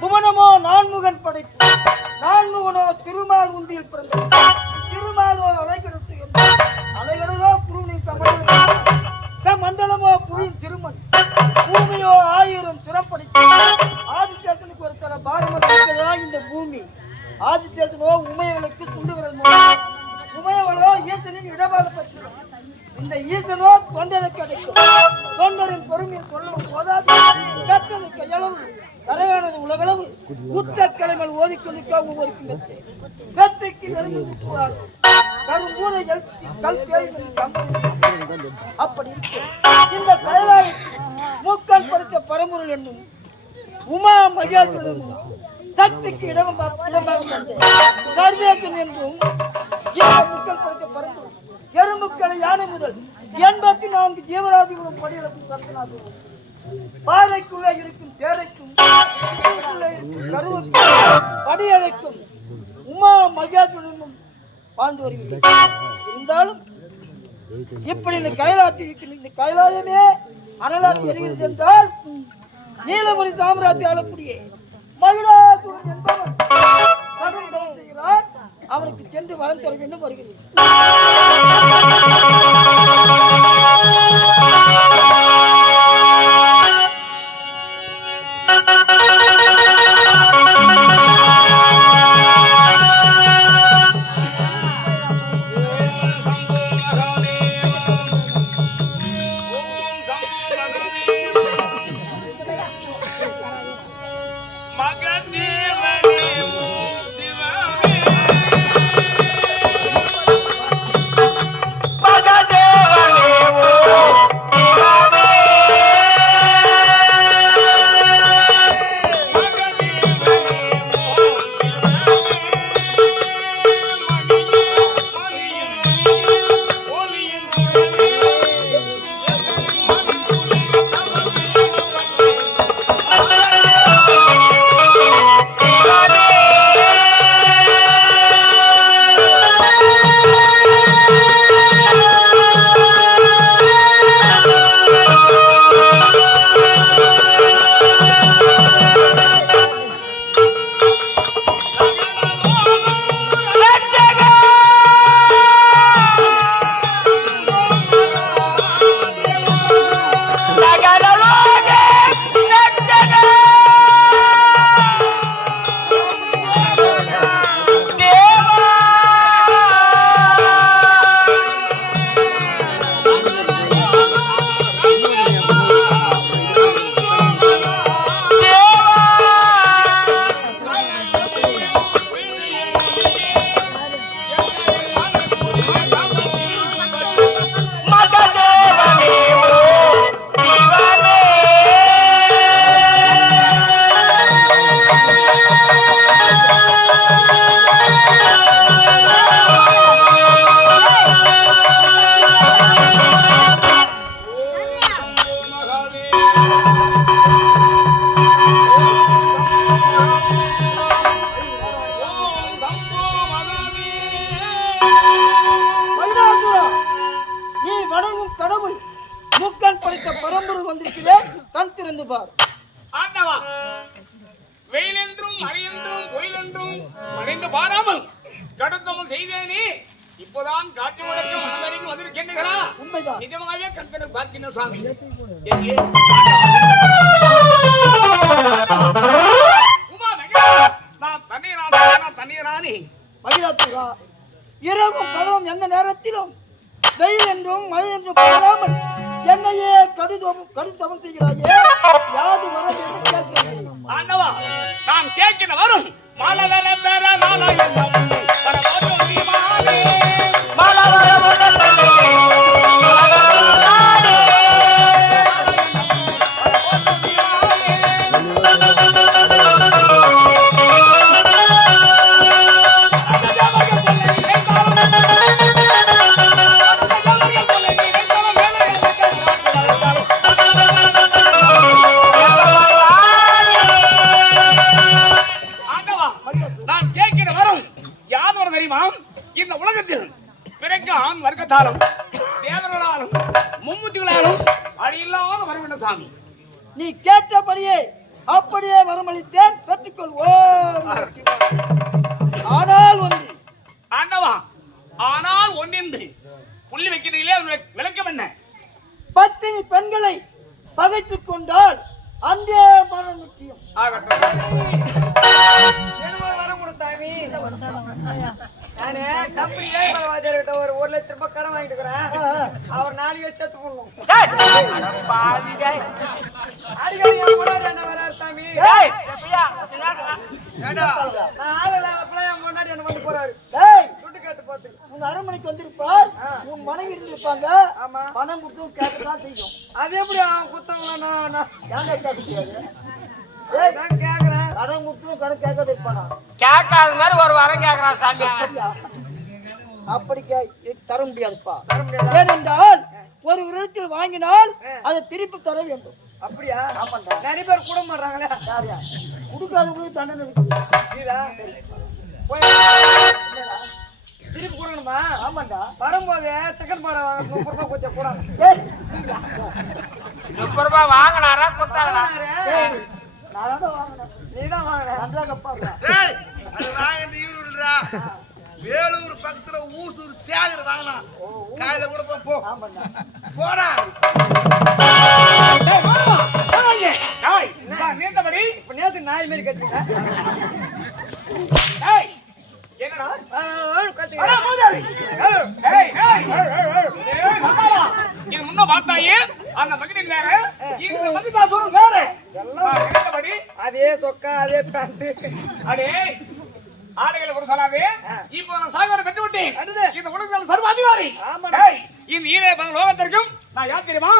புவனமோ நான்முகன் படைப்பு, நான்முகனோ திருமால் உந்தியில் பிறந்த திருமாலோ அலைகெடுத்து அலைகடலோ குருவின் தமிழ் மண்டலமோ புவியின் திருமண், பூமியோ 1000 திறப்படைப்பு. ஆதிசேஷனுக்கு ஒரு தர பாரமதான் இந்த பூமி. ஆதிசேஷனோ உமையவளுக்கு துண்டுவிரல் மூலம், உமையவளோ ஈசனின் இடபாக பற்றி. இந்த ஈசனோ தொண்டனுக்கு அடைக்கும். தொண்டரின் பெருமையை சொல்லவும் போதாது. கற்றனை கையளவு கரையானது உலகளவு. குற்றக்கிழமை ஓதிக்கொண்டிருக்க ஒவ்வொருக்கும் மெத்தை மெத்தைக்கு நெருங்கி கூடாது. கரும்பூரை கல் தேய்மணி அப்படி இருக்கு. இந்த கைலாய முக்கல் படுத்த பரம்பொருள் என்னும் உமா மகேஸ்வரன் சக்திக்கு இடமாக தந்த சர்வேசன் என்றும் இந்த முக்கல் படுத்த பரம்பொருள் எறும்புக்களை யானை முதல் 84 ஜீவராசிகளும் படியிடக்கும் சத்தனாகும். பாறைக்குள்ளே இருக்கும் தேரைக்கும் கருவுக்கும் படியடைக்கும் உமா மகேஸ்வரனும் வாழ்ந்து வருகிறது. இருந்தாலும் இப்படி இந்த கைலாயத்தில் இருக்கிற இந்த கைலாயமே அனலாக எரிகிறது என்றால் நீலமணி சாம்ராஜ்ய ஆளக்கூடிய மகிழாசுரன் என்பவன் கடும் தவம் செய்கிறான். அவனுக்கு சென்று வரம் தர வேண்டும் வருகிறது. இரவும் பகலும் எந்த நேரத்திலும் வெயில் என்றும் மழை என்றும் போடாமல் என்னையே கடுத்தவம் செய்கிறாயே. யாது வர வேண்டும் கேட்கிறேன். ஆண்டவா, நான் கேட்கிற வரும் மாலவர பேர நாராயணம் பரமோதி மாலே மாலவர மண்டலே தேவர்களாலும் மும்மூர்த்திகளாலும் அழியில்லாத வரவேண்டும் சாமி. நீ கேட்டபடியே அப்படியே வரமளித்தேன். ஆனால் ஒன்று ஆண்டவா, ஆனால் ஒன்றின்று புள்ளி வைக்கிறீங்களே, அதனுடைய விளக்கம் என்ன? பத்தினி பெண்களை பகைத்துக் கொண்டால் அன்றே மரணம் நிச்சயம். சாமி, நானு கம்பெனிலே ஒரு 1 லட்சம் ரூபாய் கடன் வாங்கிட்டு இருக்கிறேன். அவர் 4 வருஷம் சேர்த்து போடணும். அடிக்கடி என் முன்னாடி என்ன வராரு சாமி. நான் ஆளுல அப்பலாம் என் முன்னாடி என்ன வந்து போறாரு. துட்டு கேட்டு பார்த்து உங்க அரண்மனைக்கு வந்திருப்பார், உன் மனைவி இருந்திருப்பாங்க. ஆமா, பணம் கொடுத்து கேட்கத்தான் செய்யும். அது எப்படி அவன் குத்தவங்களா? நான் ஏன் கேட்க முடியாது? நான் கேக்குறேன். கடன் கொடுத்தும் கடன் கேட்காத இருப்பானா? கேட்காத மாதிரி ஒரு வரம் கேட்கறான் சாமி. அப்படி தர முடியாதுப்பா. ஏனென்றால் ஒரு இடத்தில் வாங்கினால் அதை திருப்பி தர வேண்டும். அப்படியா? நிறைய பேர் கூட மாட்டாங்களே. யாரையா கொடுக்காதவங்களுக்கு தண்டனை இருக்குது. திருப்பி கொடுக்கணுமா? ஆமாண்டா. வரும்போது சிக்கன் பாடை வாங்க 30 ரூபாய் கொஞ்சம் கூட 30 ரூபாய் வாங்கினாரா கொடுத்தாரா? நான் வாங்கினேன். நீதான் வாங்கின. நல்லா கப்பா வேலூர் பக்கத்துல ஊசூர் சேகர் வாங்கலாம். காலையில கூட போ போடா. நீந்தபடி இப்ப நேத்து நாய் மாதிரி கத்துக்க. என்னடா இது முன்ன பார்த்தாயே அந்த மகிழின் வேற, இந்த மகிதாசுரன் வேற. அதே சொக்கா அதே பேண்ட். அடே ஆடைகளை ஒரு சொல்லாவே, இப்போ நான் சாகர கட்டி விட்டேன். இந்த உலகத்தில் சர்வ அதிகாரி. இந்த ஈரே லோகத்திற்கும் நான் யார் தெரியுமா?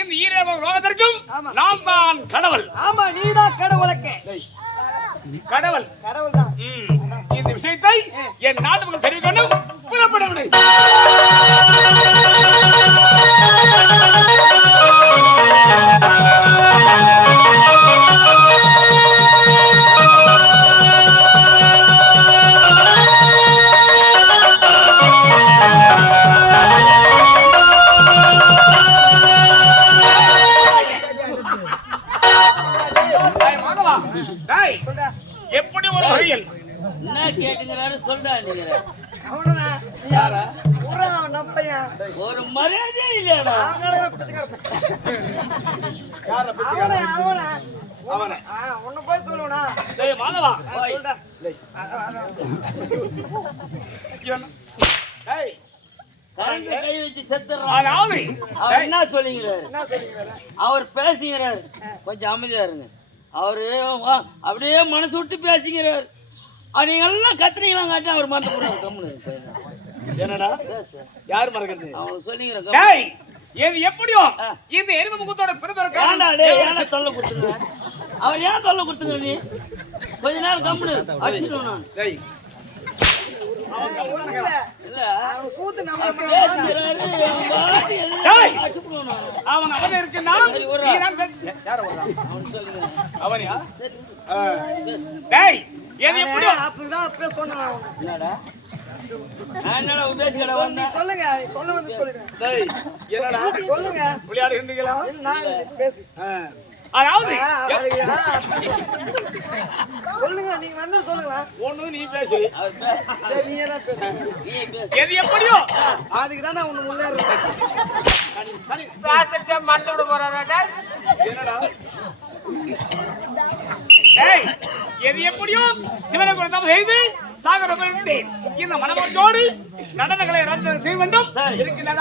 இந்த ஈரே லோகத்திற்கும் நான் தான் கடவுள். ஆமா, நீதான் கடவுளுக்கு கடவுள். கடவுள் தான். இந்த விஷயத்தை என் நாட்டு மக்கள் தெரிவிக்கணும். புறப்படவில்லை. எப்படி ஒரு வகையில் என்ன கேட்டுங்கிறாரு சொல்றா. நீங்க அவனதான் யாரா? அவன் நம்பையா? ஒரு மரியாதையே இல்லையாடா? அவனை உன்னை போய் சொல்லுவனா? மாதவா சொல்றா. கை வச்சு செத்துறான். அதாவது அவர் என்ன சொல்லிங்கிறாரு? என்ன சொல்லிக்கிறாரு? அவர் பேசுகிறாரு. கொஞ்சம் அமைதியா இருங்க. அவரு அப்படியே மனசு விட்டு பேசுகிறார். நீங்க எல்லாம் கத்துறீங்களாம் காட்டி அவர் மறந்து போறாரு. கம்முனு என்னடா யார் மறக்கிறது? அவன் சொல்லிங்கிற இது எப்படியோ இந்த எருமை முகத்தோட பிறந்த சொல்ல கொடுத்துருங்க. அவர் ஏன் சொல்ல கொடுத்துங்க? நீ கொஞ்ச நேரம் கம்முனு அடிச்சிடுவோம். நான் அவன் அவன் இருக்குன்னா அவனியா? அப்படிதான் சொன்னான். என்னடா பேசிக்கடா சொல்லுங்க. சொல்ல வந்து சொல்லுங்க. என்னடா சொல்லுங்க. விளையாடுகிறீங்களா? பேசு. அதாவது சொல்லுங்க. நீங்க வந்து சொல்லுங்க. ஒண்ணு நீ பேசு. சரி, நீயே தான் பேசு. எது எப்படியோ அதுக்கு தான் நான் ஒண்ணு முன்னேறேன். மறந்து விட போறாடா. என்னடா எது எப்படியோ சிவனை குறித்து செய்து சாகர இந்த மனமோடு நடனங்களை ரத்து செய்ய வேண்டும். இருக்கின்றன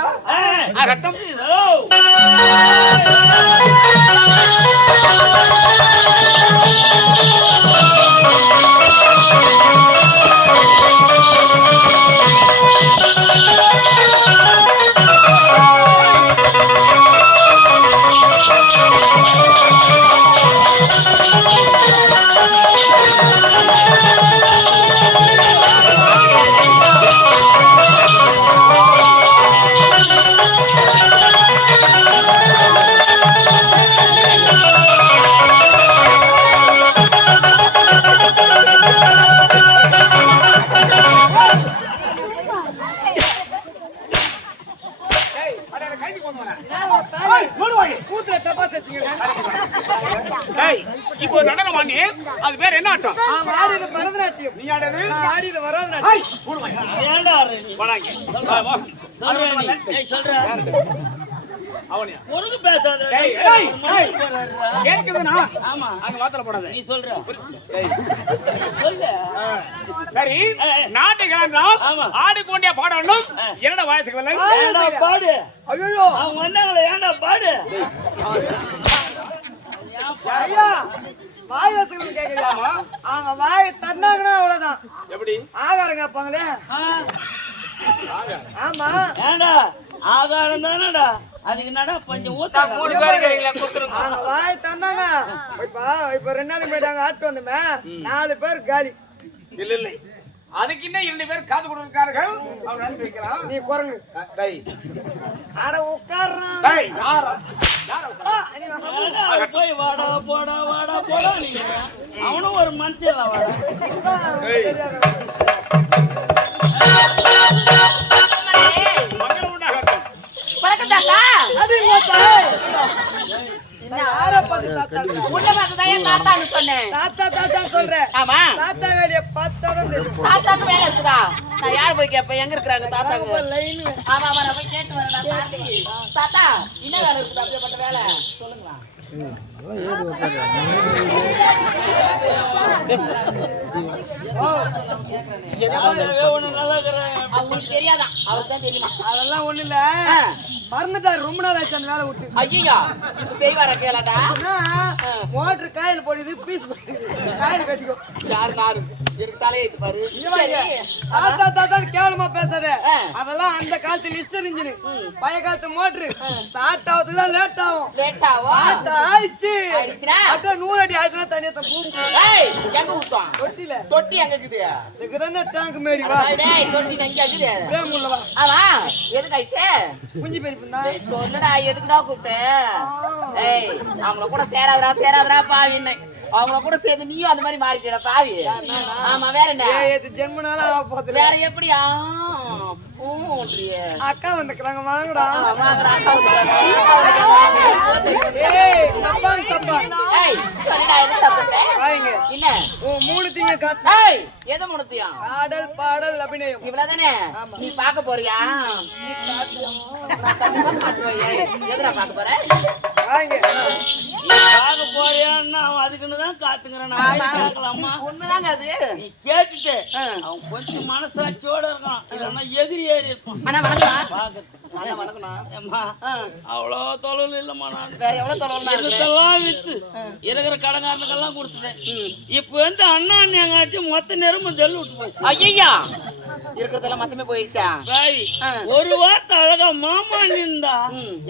டேய், இப்போ நடனம் ஆடி அது பேர் என்ன ஆட்டம்? ஆடியது பரதநாட்டியம். நீ ஆடுறது? நான் ஆடியது வரதநாட்டியம். ஹை, கூடுமா? ஏன்டா ஆடுறீங்க? வாடாங்க. வா, வா. சொல்றேன் நீ. ஏய், சொல்றேன். அவனியா? பொறுக்கு பேசாத. டேய், டேய், டேய். போறாருடா. கேக்குதுனா? ஆமா. அங்க வாத்தல போடாத. நீ சொல்ற. டேய். சொல்லு. சரி, நாட்டை கிளம்பினால் ஆமா. ஆடிக்கொண்டே பாட வேண்டும். என்னடா வாயத்துக்கு வரல? ஏன்டா பாடு? ஐயோ அவங்க வந்தாங்களே, ஏன்டா பாடு? ஐயா வாய் வசங்கள் கேக்குறியா? அவங்க வாய் தந்தாங்கன்னா அவ்வளவுதான். எப்படி? ஆகாரம் கேட்பாங்களே. ஆ, ஆமா ஏன்டா ஆகாரம் தானடா, அதுக்கு நடா கொஞ்சம் ஊத்தாடா. அவங்க வாய் தந்தாங்க. இப்ப 2 நாளைக்கு போயிட்டாங்க ஆட்டு வந்தோமே 4 பேர் காலி. இல்ல இல்ல. அதுக்கு இன்னும் 2 பேர் காது கொடுக்கிறார்கள். அவன் அனுப்பி வைக்கிறான். நீ குரங்கு டேய். அட உட்கார்றான். டேய், யாரா? ஏன்டா அவன் போய் வாடா போடா வாடா போடா நீங்க. அவனும் ஒரு மனுஷன் வாடா. மங்கள உண்டாகட்டும். வணக்கம் தாத்தா. அது மொத்தம் யார பார்த்து தாத்தா உள்ள பார்த்தா என் தாத்தான்னு சொன்னேன். தாத்தா தாத்தா சொல்றேன். ஆமா. தாத்தா வேலைய பார்த்தாதான் தெரியும். தாத்தாக்கு வேலை இருக்குதா? நான் யார் போய் கேட்பேன் எங்க இருக்கிறாங்க தாத்தாங்க? லைன் ஆமா ஆமா நான் போய் கேட்டு வரேன். கார்த்திகை தாத்தா என்ன வேலை இருக்குது? அப்படியேப்பட்ட வேலை சொல்லுங்களா? ஒண்ணு நல்லா இருக்கிறேன். அவங்களுக்கு தெரியாதான், அவருக்கு தான் தெரியுமா? அதெல்லாம் ஒண்ணு இல்ல. மறந்துட்டாரு ரொம்ப நாள் ஆச்சு அந்த வேலை விட்டு. ஐயா இப்ப செய்வார கேளாடா. மோட்டர் காயில் போடுது பீஸ் காயில் கட்டிக்கோ. யாரு நாரு எனக்கு தலையெழுத்து பாரு. சரி. தாத்தா தாத்தா கேவலமா பேசாத. ஆ. அதெல்லாம் அந்த காலத்து லிஸ்டர் இன்ஜின் பழைய காலத்து மோட்டர் ஸ்டார்ட் ஆகுறதுக்கு தான் லேட் ஆகும். லேட் ஆவா? ஆயிடுச்சு ஆயிடுச்சுனா? அப்படியே 100 அடி ஆயிடுச்சுன்னா தண்ணியை பூ ஏய் எங்க ஊத்துவான்? தொட்டில தொட்டி எங்க இருக்குது? இதுக்குதானே டேங்க் மாரி வா. டேய் தொட்டி எங்க இருக்குது? பிரேம் உள்ள வா. ஆமா எதுக்கு ஆயிடுச்சு? குஞ்சு பெரியப்பா தான். டேய் சொல்லுடா எதுக்குடா கூப்பிட்ட? ஏய் அவங்கள கூட சேராதடா பாவின்னு. அவங்கள கூட சேர்ந்து நீயும் அந்த மாதிரி மாறிட்டடா பாவி. ஆமா வேற என்ன? இது ஜென்மனால போதுல. வேற எப்படியா? பூன்றியே. அக்கா வந்துக்கறாங்க வாங்கடா. வாங்கடா அக்கா வந்துறாங்க. ஏய் தப்பா தப்பா. ஏய் சொல்லுடா எது தப்புட்ட? வாங்க. என்ன? ஓ மூணு திங்க காட்டு. ஏய் எதை முணுத்தியா? ஆடல் பாடல் அபிநயம். இவ்வளவுதானே? நீ பார்க்க போறியா? நான் கண்டிப்பா காட்டுவேன். எதுடா பார்க்க போற? வாங்க. பார்க்க போறியான்னா அவன் அதுக்குன்னு தான் காத்துங்கிறான். நான் கேட்கலாமா? உண்மைதாங்க அது. நீ கேட்டுட்டு அவன் கொஞ்சம் மனசாட்சியோட இருக்கான், இல்லைன்னா எகிரி ஏறி இருப்பான். அண்ணா வணக்கம். பார்க்கறதுக்கு. அண்ணா வணக்கம்ண்ணா. ஏம்மா, அவ்வளோ தொலைவில் இல்லைம்மா நான். வேற எவ்வளவு தொலைவுல இருக்கு? இதெல்லாம் வித்து இருக்கிற கடங்காரனுக்கெல்லாம் கொடுத்துட்டேன். இப்போ வந்து அண்ணா அண்ணியாங்காட்டி மொத்த நேரமும் ஜல்லு விட்டு போச்சு. ஐயா இருக்கிறதெல்லாம் மொத்தமே போயிடுச்சா? பாய், ஒரு வார்த்தை அழகா மாமா நின்றா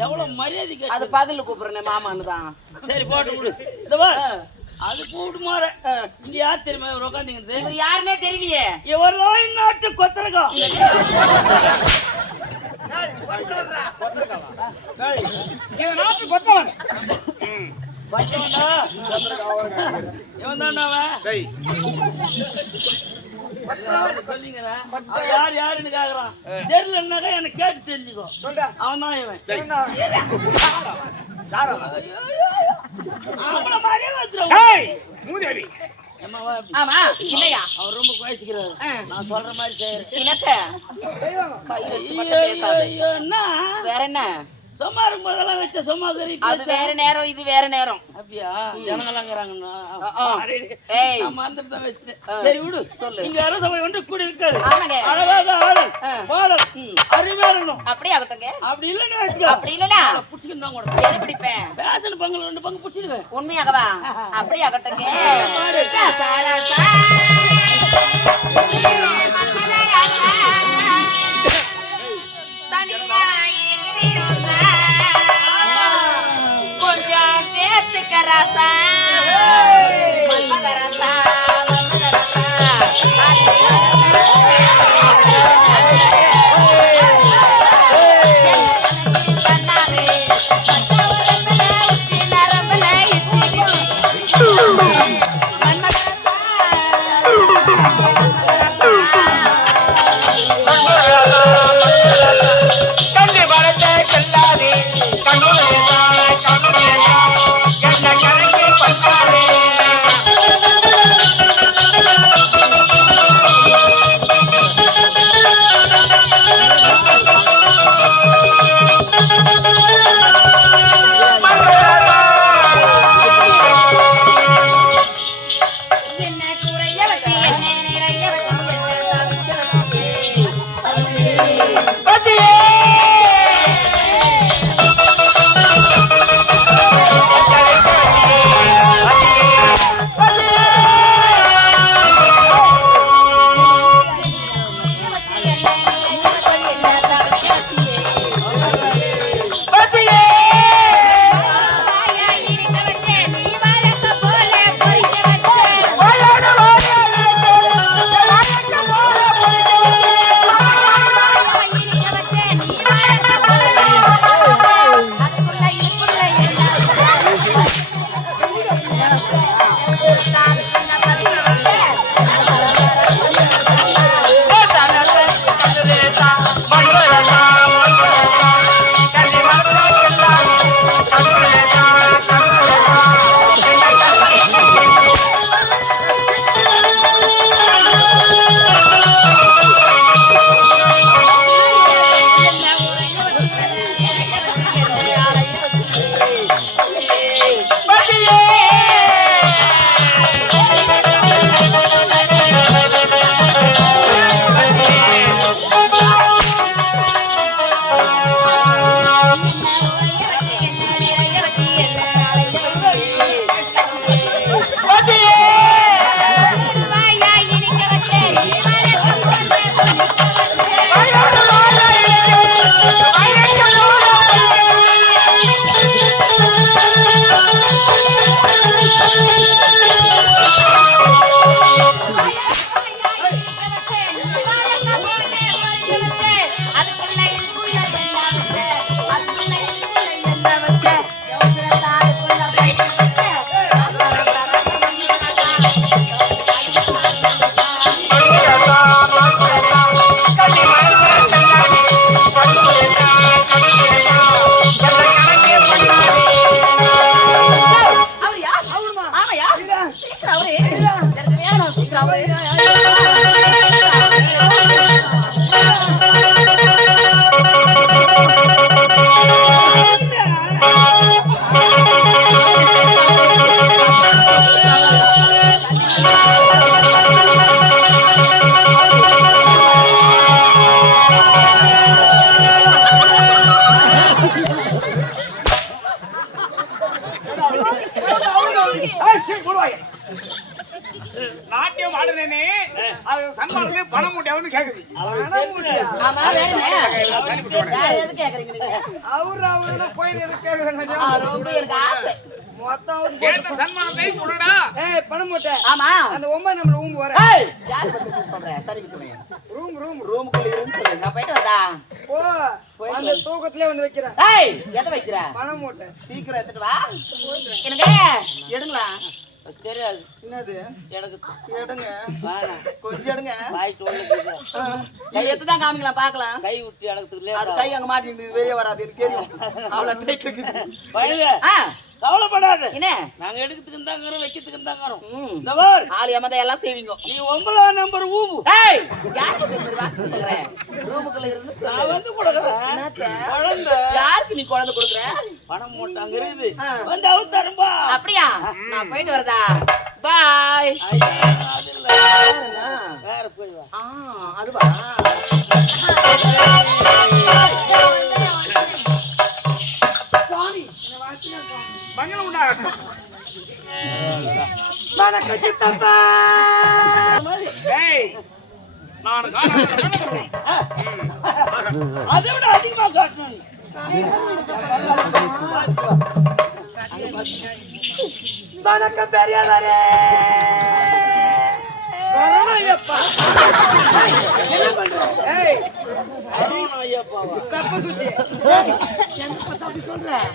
எவ்வளவு மரியாதை அது கேட்டு. பகல்ல கூப்பிடுறேன் மாமான்னு தான். சரி போட்டு விடு. இந்த வா அது கூப்பிட்டு மாற. இங்க யார் தெரியுமா இவர் உட்காந்துங்கிறது? இவர் யாருன்னே தெரியலையே. இவர்தான் இந்நாட்டு கொத்தரகா. இவன் நாட்டு கொத்தவன். பச்சவன்டா. இவன் தான்டா அவன். டேய், சொல்லிங்கிறேன். அவன் யாருன்னு கேக்குறான். தெரியலன்னாக்கா எனக்கு கேட்டு தெரிஞ்சுக்கோ. அவன் தான் இவன். அவள மாதிரியே வந்துடும். டேய், மூதேவி. ஏம்மா, வா அப்படி. ஆமா இல்லையா? அவர் ரொம்ப கோயிச்சுக்கிறாரு. நான் சொல்ற மாதிரி செய்யறேன். என்னத்த? கை வச்சு மட்டும் பேசாத. ஐயோ, என்ன வேற என்ன? சும்மா இருக்கும் போதெல்லாம் வச்ச சும்மா கறி அது வேற நேரம் இது வேற நேரம். அப்படியா? ஜனங்களாங்கிறாங்கண்ணா. ஏய் நான் மறந்துட்டு தான் வச்சிட்டேன். சரி விடு. இங்க அரசவை ஒன்று கூட இருக்காது. ஆமாங்க. அழகாக ஆளு பாடல் அருமையா இருக்கணும். அப்படியே ஆகட்டுங்க. அப்படி இல்லைன்னு வச்சுக்கோ. அப்படி இல்லனா புடிச்சுக்கிட்டு தான் கூட எது பிடிப்பேன்? பேசன் பங்கு 2 பங்கு புடிச்சிடுவேன். உண்மையாகவா? அப்படியே ஆகட்டுங்க. கொஞ்சம் சேர்த்துக்க ராசா. மல்மகரசா, கண்ணு வளர்த்த கல்லாதே கண்ணுடையதா கண்ணுடையதா என்ன கணக்கு நாட்டியம் ஆடுறேனே அது சன்மானமே பணம் மூட்டையாவுன்னு கேக்குது. ஆமா வேற வேற எது கேக்குறீங்க நீங்க? அவரோட போய் எது கேக்குறீங்க? ரொம்ப எனக்கு ஆசை. மொத்தம் கேட்ட சன்மானத்தை சொல்லுடா. ஏய் பணம் மூட்டை. ஆமா அந்த ஒம்மா நம்மள ஊம்பு வர. ஏய் யார் பத்தி சொல்றேன்? சரி சொல்லுங்க. ரூமுக்குள்ள இருன்னு சொல்லுங்க. நான் போயிட்டு வரதா? ஓ அந்த தூக்கத்திலே வந்து வைக்கிறேன். ஏய் எதை வைக்கிற? பணம் மூட்டை. சீக்கிரம் எடுத்துட்டு வா. எனக்கு எடுங்களா? தெரியாது. என்னது? எனக்கு எடுங்க. வேணாம். கொஞ்சம் எடுங்க. வாய் தோல்ல கை எடுத்து தான் காமிக்கலாம் பார்க்கலாம். கை விட்டு எனக்கு அது கை அங்க மாட்டிட்டு வெளியே வராது எனக்கு தெரியும். அவ்வளவு டைட் இருக்குது. பயங்க ஆ கவலைப்படாத. என்ன? நாங்க எடுக்கிறதுக்கு தாங்கறோம், வைக்கிறதுக்கு தாங்கறோம். ம். இந்த பார், ஆளு ஏமாத எல்லாம் செய்வீங்க. நீ 9ஆம் நம்பர் ஊம்பு. ஏய் யாருக்கு இந்த வார்த்தை சொல்ற? ரூமுக்குள்ள இருந்து நான் வந்து கொடுக்கறேன். குழந்தை யாருக்கு நீ குழந்தை கொடுக்குற? பணம் மூட்டை அங்க இருக்குது. வந்து அவ தரும்பா. அப்படியா? நான் போயிட்டு வரதா? பாய். ஐயா அது இல்ல. வேற போய் வா. அதுவா? மங்களம் உண்டாகட்டும். ஏய் நான் காரணம் அதை விட அதிகமா காட்டணும். வணக்கம் பெரியவரே. சரணய்யப்பா. என்ன பண்ற? ஏய் ஐயப்பாவா சப்ப சுத்தி.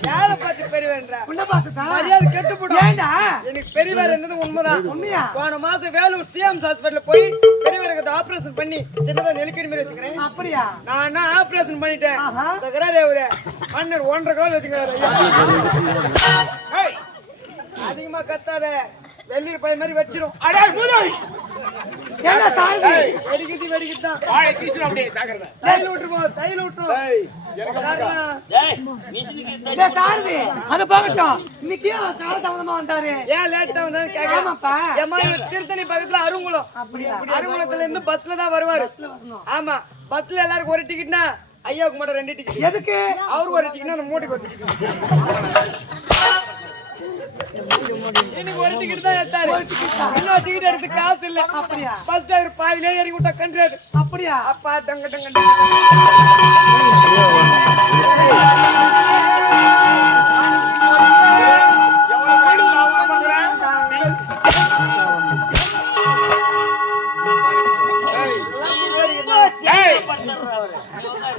யாரை பார்த்து பெரியவன்ற? உன்னை பார்த்துதா? மரியாதை கெட்டு போடும். ஏண்டா? எனக்கு பெரியவர் இருந்தது உண்மைதான். உண்மையா? போன மாசம் வேலூர் சிஎம்ஸ் ஹாஸ்பிடல்ல போய் பெரியவருக்கு ஆபரேஷன் பண்ணி சின்னதா நெலிக்கடி மாதிரி வச்சுக்கிறேன். அப்படியா? நான் ஆபரேஷன் பண்ணிட்டேன். தகராறு அவரு மன்னர் 1.5 கிலோ வச்சுக்கிறாரு. ஏய் அதிகமா கத்தாத. வெள்ளி பை மாதிரி வச்சிரும். அடே மூதாய் என்ன தாண்டி வெடிக்குது தான். வாயை கீசுற அப்படியே ஜாக்கிரதை. தைல விட்டுருவோம். ஏய் எனக்கு டேய் மிஷினுக்கு தாண்டி அது போகட்டும். இன்னைக்கு கால சம்பந்தமா வந்தாரு. ஏன் லேட்டா வந்தாரு கேக்குறேன்ப்பா. ஏமா திருத்தணி பக்கத்துல அருங்குளம். அப்படியே அருங்குளத்துல இருந்து பஸ்ல தான் வருவாரு. ஆமா பஸ்ல எல்லாருக்கும் ஒரு டிக்கெட்னா ஐயாவுக்கு மட்டும் 2 டிக்கெட். எதுக்கு? அவருக்கு ஒரு டிக்கெட்னா அந்த மூட்டைக்கு ஒரு டிக்கெட். எனக்கு ஒரு டிக்கெட் தான் எடுத்தாரு. இன்னொரு டிக்கெட் எடுத்து காசு இல்ல. அப்படியா? ஃபர்ஸ்ட் அவர் பாதியிலே ஏறி விட்டா கண்ட்ராக்ட். அப்படியா? அப்பா டங்க டங்க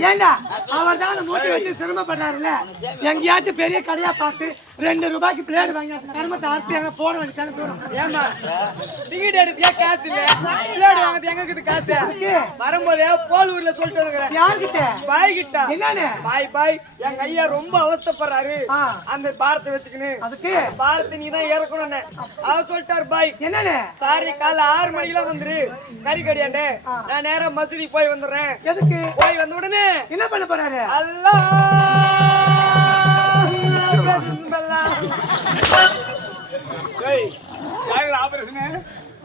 ஏண்டா அவர் தான் மூட்டை வச்சு சிரமப்படுறாருல்ல. எங்கேயாச்சும் பெரிய கடையா பார்த்து 2 ரூபாய்க்கு பிளேட் வாங்கி கருமத்தை அறுத்து எங்க போட வேண்டியதான தூரம். ஏமா டிக்கெட் எடுத்தியா காசு இல்ல, பிளேட் வாங்குறது எங்க இருக்குது காசு? வரும்போதே போலூர்ல சொல்லிட்டு வந்துக்கிறேன். யார்கிட்ட? பாய் கிட்ட. என்னன்னு? பாய் எங்க ஐயா ரொம்ப அவஸ்தைப்படுறாரு. அந்த பாரத்தை வச்சுக்கின்னு அதுக்கு பாரத்தை நீ தான் ஏறக்கணும்னு அவர் சொல்லிட்டாரு. பாய் என்னன்னு? சாரி காலைல 6 மணிக்கெல்லாம் வந்துரு கறி கடியாண்டே. நான் நேரா மசூதி போய் வந்துடுறேன். எதுக்கு? போய் வந்த உடனே என்ன பண்ண போறாரு? ஏய் யாரு ஆபரேஷன்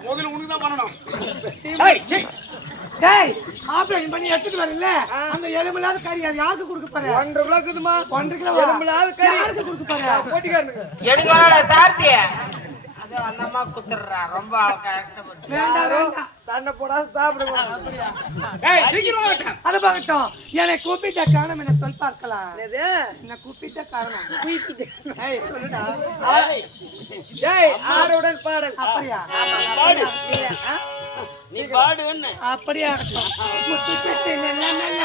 முதல்ல உனக்கு தான் பண்ணணும். டேய் ஆபரேஷன் பண்ணி எடுத்துட்டு வரல. அந்த எலும்புலாத கறி யாருக்கு கொடுக்க போற? 1.5 கிலோ இருக்குதுமா. 1.5 கிலோ எலும்புலாத கறி யாருக்கு கொடுக்க போற? போட்டிக்காரனுக்கு. எடுங்க வரடா சார்த்தி. அது அண்ணமா குத்துறா ரொம்ப கஷ்டப்பட்டு. வேண்டாம் சண்டை போடா சாப்பிடுவோம். அப்படியா? ஏய் சீக்கிரம் வாங்க. அத பாக்கட்டும். என்னை கூப்பிட்ட காரணம் என்ன சொல் பார்க்கலாம். என்ன கூப்பிட்ட காரணம்? ஏய் சொல்லுடா. ஏய் ஆரோடன் பாடல். அப்படியா? பாடு நீ பாடு என்ன? அப்படியா? முத்துச்சட்டை நல்ல நல்ல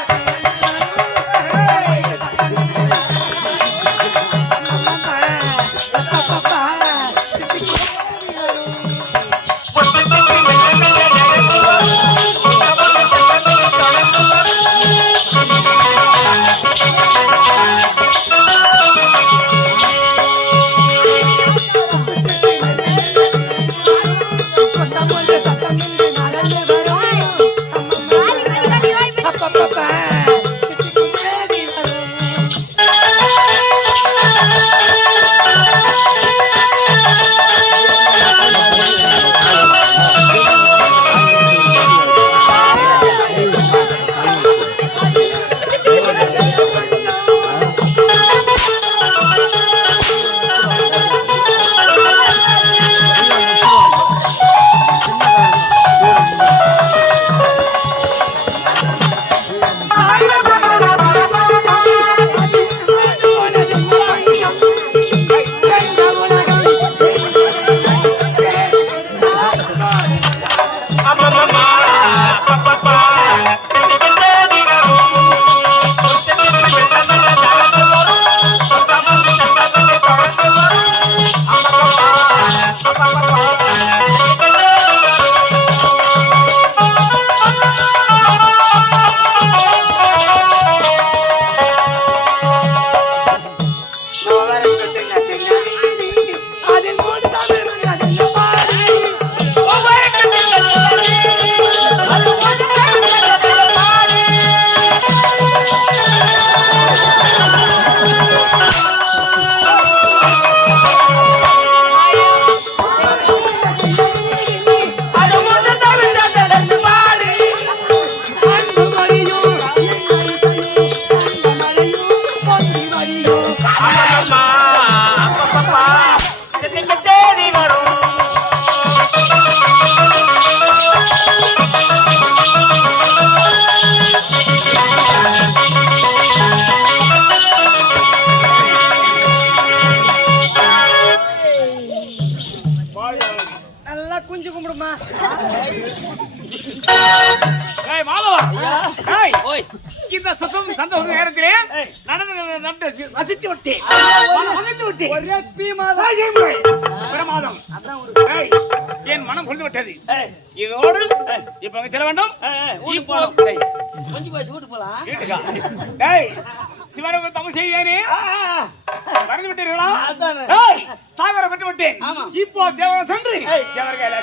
நல்லா குஞ்சு கும்பிடுமா. ஏய் மாதவா ஏய் ஓய் இந்த சுத்தம் சந்தோஷ நேரத்திலே நடந்து ரசித்து விட்டேன் மகிழ்ந்து விட்டேன் ஒரே பீமாதான். பிரமாதம் ஏய் என் மனம் கொண்டு விட்டது இதோடு இப்ப அங்க செல்ல வேண்டும் வீட்டு போகணும். கொஞ்சம் போய் வீட்டு போலாம். வீட்டுக்கா ஏய் சிவனுக்கு தமிழ் செய்தியானே மறந்து விட்டீர்களா அதானே. ஏய் சாகர பெற்று விட்டேன் ஆமா. இப்போ தேவன் சென்று தேவர்கள்